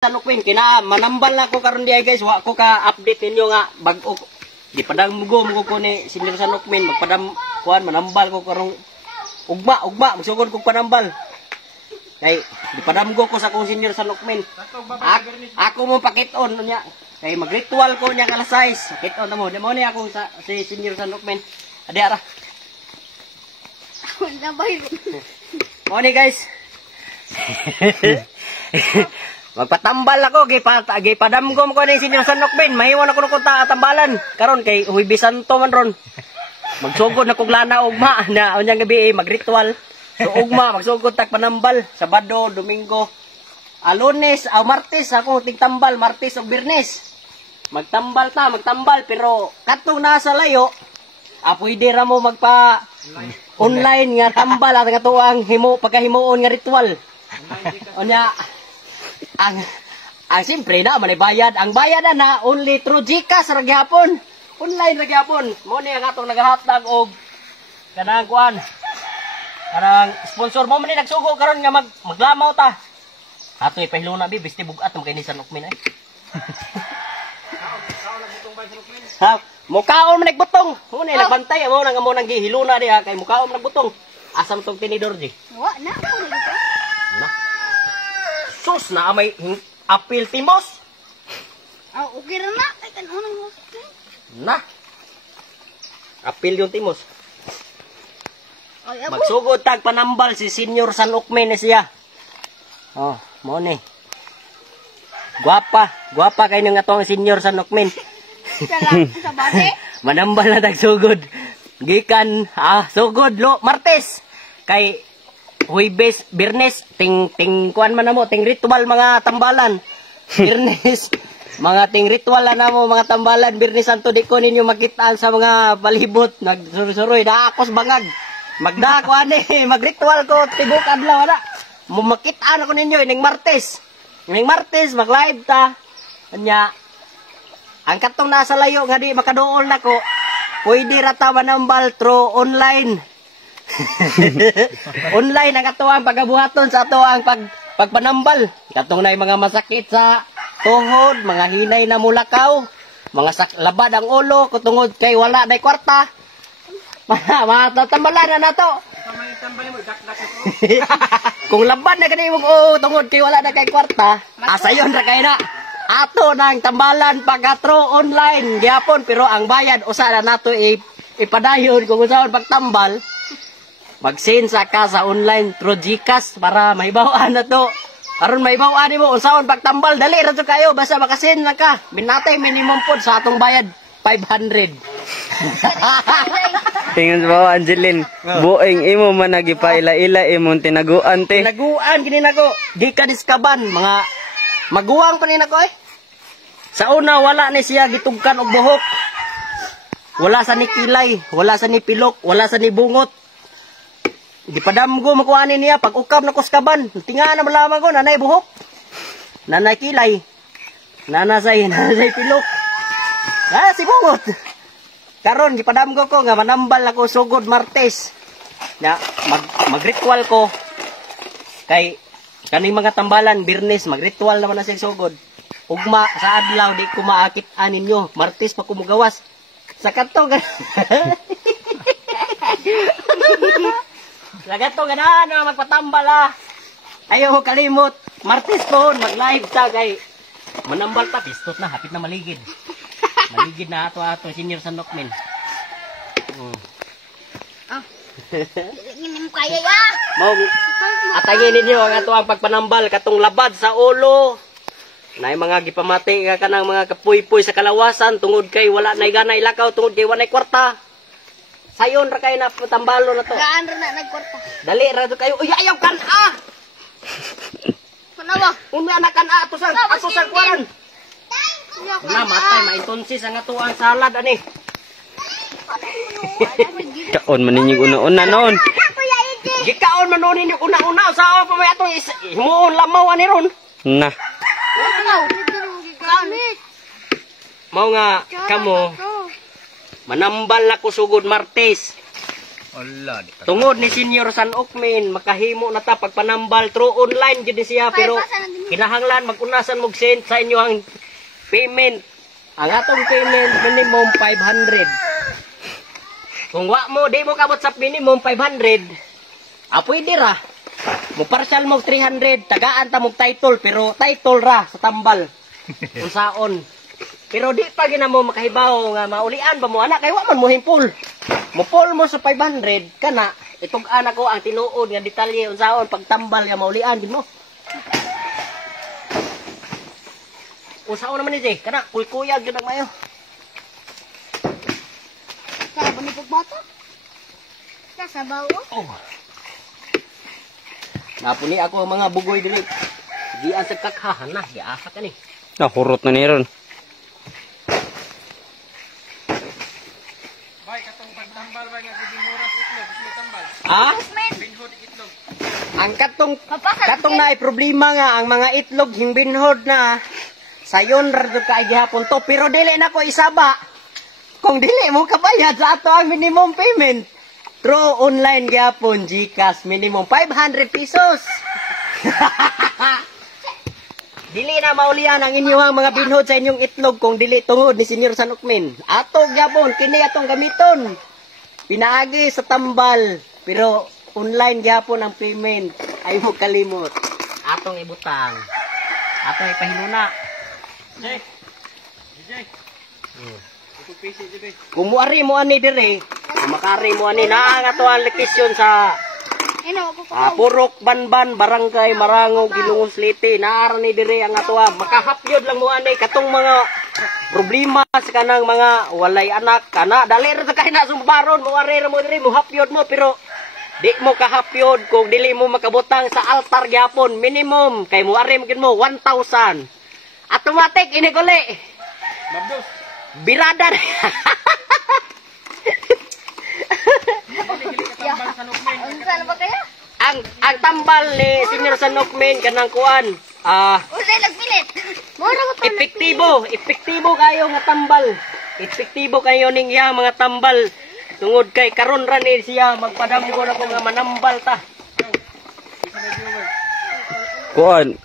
Sanukmin kina manambal na ko karon di ay guys, wa ko ka update ninyo nga bag-o di padang mugo ko ni Senior Sanukmin magpadam kuan manambal ko karong ugma magsugod ko panambal. Kay di padamgo ko sa kong Senior Sanukmin. Ako mo pakit-on nya. Kay magritual ko nya kala size. Pakit-on mo. Demo ni ako sa si Senior Sanukmin. Adi ara. Mo ni guys. Magpatambal ako gay padamgom ko ni Senior Sanukmin. Mahiwan ako nung tambalan. Karon kay Huwebes Santo man ron. Magsugod na kog lana ugma na unyang gabi magritual. So ugma magsugod tak panambal Sabado, Domingo, Lunes, Martes ako tigtambal, Martes ug Biyernes. Magtambal pero katong nasa layo, pwede ra mo magpa online nga tambal at nga tuang himo pagkahimuon nga ritual. Unya ang simpre na man bayad. Ang bayad na only through GCash ra gyapon. Online ra gyapon. Mo ni ang atong nagahatag og kanang kuan. Kanang sponsor mo man ni nagsugo karon nga maglamaw ta. Ato ipahiluna bi biste bugat mo kay ni Sanukmin ay. Ha, mukaon man nagbutong. Mo ni nagbantay mo nang gihiluna diha kay mukaon man nagbutong. Asam tong tinidor di. Wa na mo dito. Na. Sus na may apil timos. Okay ra na kay kanunong mo. Na. Apil yung timos. Magsugod tag panambal si Senior Sanukmin na siya. Oh, mo ni. Guwapa kay nga tong Senior Sanukmin. Sa base. Manambal na tag sugod. Gikan sugod Martes kay Huwebes, Biyernes, ting kuan man namo, ting ritual mga tambalan. Biyernes, mga ting ritual na mo mga tambalan. Biyernes Santo di ko ninyo makitaan sa mga balibot, nagsuroy da akos bangag. Magda ko ani, magritual ko tibok adlaw na. Makitaan ako ninyo ning Martes. Ning Martes mag-live ta. Anya ang katong nasa layo nga di makaduol nako, pwede ra ta manambal through online. Online ang katuang pagabuhaton sa ato ang pagpanambal. Katong nay mga masakit sa tuhod, mga hinay na mulakaw, mga labad ang ulo kutungod kay wala day kwarta. Matatambalan na nato. Kung labad na kani mo tungod kay wala na kay kwarta, asayon ra kay na. Ato nang tambalan pagka-through online gyapon pero ang bayad usa na nato ipadayon kung usaon pagtambal. Mag-send sa ka sa online through GCash para mahibawan na to. Aron mahibawan mo unsaon pagtambal dali ra kayo basta maka-send na ka. Binatay minimum pod sa atong bayad 500. Tingnan mo Angeline, buing imo man nagipaila-ila imong tinaguan te. Tinaguan gini nako. Di ka diskaban mga maguwang pa ni nako eh. Sa una wala ni siya gitugkan og buhok. Wala sa ni kilay, wala sa ni pilok, wala sa ni bungot. Di padamgo makuhanin niya pag ukab na kuskaban. Tinga na malaman ko nanay buhok. Nanay kilay. Nanay pilok. Si bungot. Karon di padamgo ko nga manambal ako sugod Martes. Na magritual ko kay kaning mga tambalan Biyernes magritual naman na siya sugod. Ugma sa adlaw di ko maakit-an ninyo. Martes pa ko mugawas. Sa kanto Lagato ganahan na magpatambal Ayaw kalimot. Martes po mag-live ta kay manambal ta pistot na hapit na maligid. Maligid na ato Senior Sanukmin. Hindi mo kaya ya. Mo atagin ninyo ang ato ang pagpanambal katong labad sa ulo. Nay mga gipamati ka kanang mga kapuy-puy sa kalawasan tungod kay wala nay ganay lakaw tungod kay wala nay kwarta. Sayon ra kayo na tambalo na to. Gaan ra na nagkwarta. Dali ra kayo. Uy, ayaw kan Kunawa. Una na kan ato sang kwaran. Na matay maintonsis ang ato ang salad ani. Kaon man ninyong una-una noon. Gikaon man noon ninyo una-una sa pa may atong himuon lamaw ani ron. Na. Mao nga kamo manambal na ko sugod Martes. Ala, di ka. Tungod ni Senior San Okmin, makahimo na ta pagpanambal through online gid siya pero kinahanglan mag-unasan mog send sa inyo ang payment. Ang atong payment minimum 500. Kung wa mo di mo kabot sa minimum 500, pwede ra. Mo partial mo 300, tagaan ta mog title pero title ra sa tambal. Unsaon? Pero di pa gina mo makahibaw nga maulian ba mo ana kay wa man mo himpol. Mupol mo sa 500 kana itong anak ko ang tinuod nga detalye unsaon pagtambal nga maulian gid mo. Unsaon naman ni kana kuy-kuyag gid ang mayo. Sa ba ni pagbata? Sa bawo? Oh. Napuni ako ang mga bugoy dili. Di ang sagkakhahan na giasa ka ni. Nahurot na niron. Ah? Men, Ang katong na problema nga ang mga itlog himbinhod na sayon ra jud kay gihapon to pero dili na ko isaba. Kung dili mo kabayad sa ato ang minimum payment. Through online gihapon GCash minimum 500 pesos. Dili na maulian ang inyong mga binhod sa inyong itlog kung dili tungod ni Senior San Okmin. Ato gihapon kini atong gamiton. Pinaagi sa tambal pero online gihapon ang payment. Ay mo kalimot. Atong ibutang. Atong ipahiluna. Kung muari mo ani dire, kung makari mo ani naa nga to ang location sa ino ko Purok Banban, Barangay Marango, Gilungos Leyte. Naara ni dire ang atoa. Makahapyod lang mo ani katong mga problema sa kanang mga walay anak kana dali ra kay na sumbaron mo ari ra mo dire mo hapyod mo pero di mo kahapyod kung dili mo makabutang sa altar gyapon minimum kay mo ari mo 1,000 automatic ini kuli birada Unsa ba kaya? ang tambal ni Senior San Okmin kanang kuan Unsa nagpilit? Mura ko epektibo kayo nga tambal epektibo kayo ning iya mga tambal tungod kay karon ra ni siya magpadamgo na ko nga manambal ta Kuan.